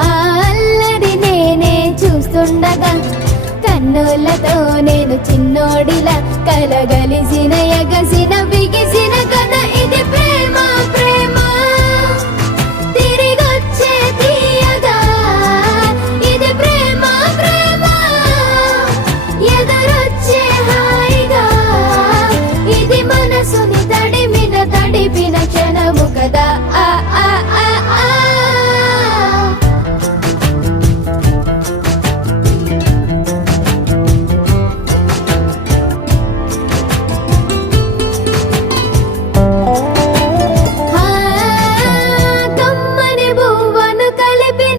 ఆ అల్లరి నేనే చూస్తుండగా కన్నులతో నేను చిన్నోడిలా కలగలిసిన ఎగసిన బిగిసిన కథ ఇది ప్రేమ